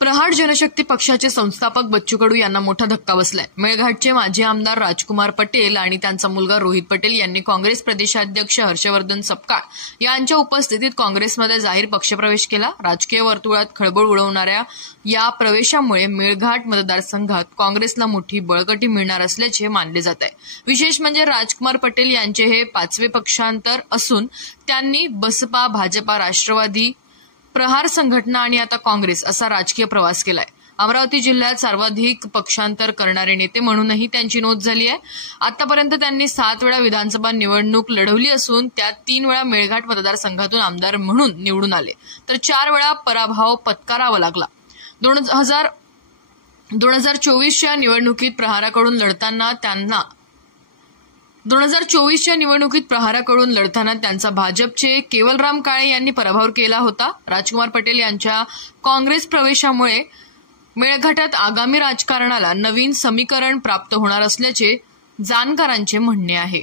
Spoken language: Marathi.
प्रहार जनशक्ती पक्षाचे संस्थापक बच्चू कडू यांना मोठा धक्का बसलाय। मेळघाटचे माजी आमदार राजकुमार पटेल आणि त्यांचा मुलगा रोहित पटेल यांनी काँग्रेस प्रदेशाध्यक्ष हर्षवर्धन सपकाळ यांच्या उपस्थितीत काँग्रेसमध्ये जाहीर पक्षप्रवेश केला। राजकीय वर्तुळात खळबळ उडवणाऱ्या या प्रवेशामुळे मेळघाट मतदारसंघात काँग्रेसला मोठी बळकटी मिळणार असल्याचे मानले जात आहे। विशेष म्हणजे राजकुमार पटेल यांचे हे 5वे पक्षांतर असून त्यांनी बसपा, भाजपा, राष्ट्रवादी, प्रहार संघटना आणि आता काँग्रेस असा राजकीय प्रवास केलाय। अमरावती जिल्ह्यात सर्वाधिक पक्षांतर करणारे नेते म्हणूनही त्यांची नोंद झाली आहे। आतापर्यंत त्यांनी 7 वेळा विधानसभा निवडणूक लढवली असून त्यात 3 वेळा मेळघाट मतदारसंघातून आमदार म्हणून निवडून आले, तर 4 वेळा पराभव पत्करावा लागला। 2024च्या निवडणुकीत प्रहाराकडून लढताना त्यांचा भाजपचे केवलराम काळे यांनी पराभव केला होता। राजकुमार पटेल यांच्या काँग्रेस प्रवेशामुळे मेळघाटात आगामी राजकारणाला नवीन समीकरण प्राप्त होणार असल्याचे जाणकारांचे म्हणणे आहे।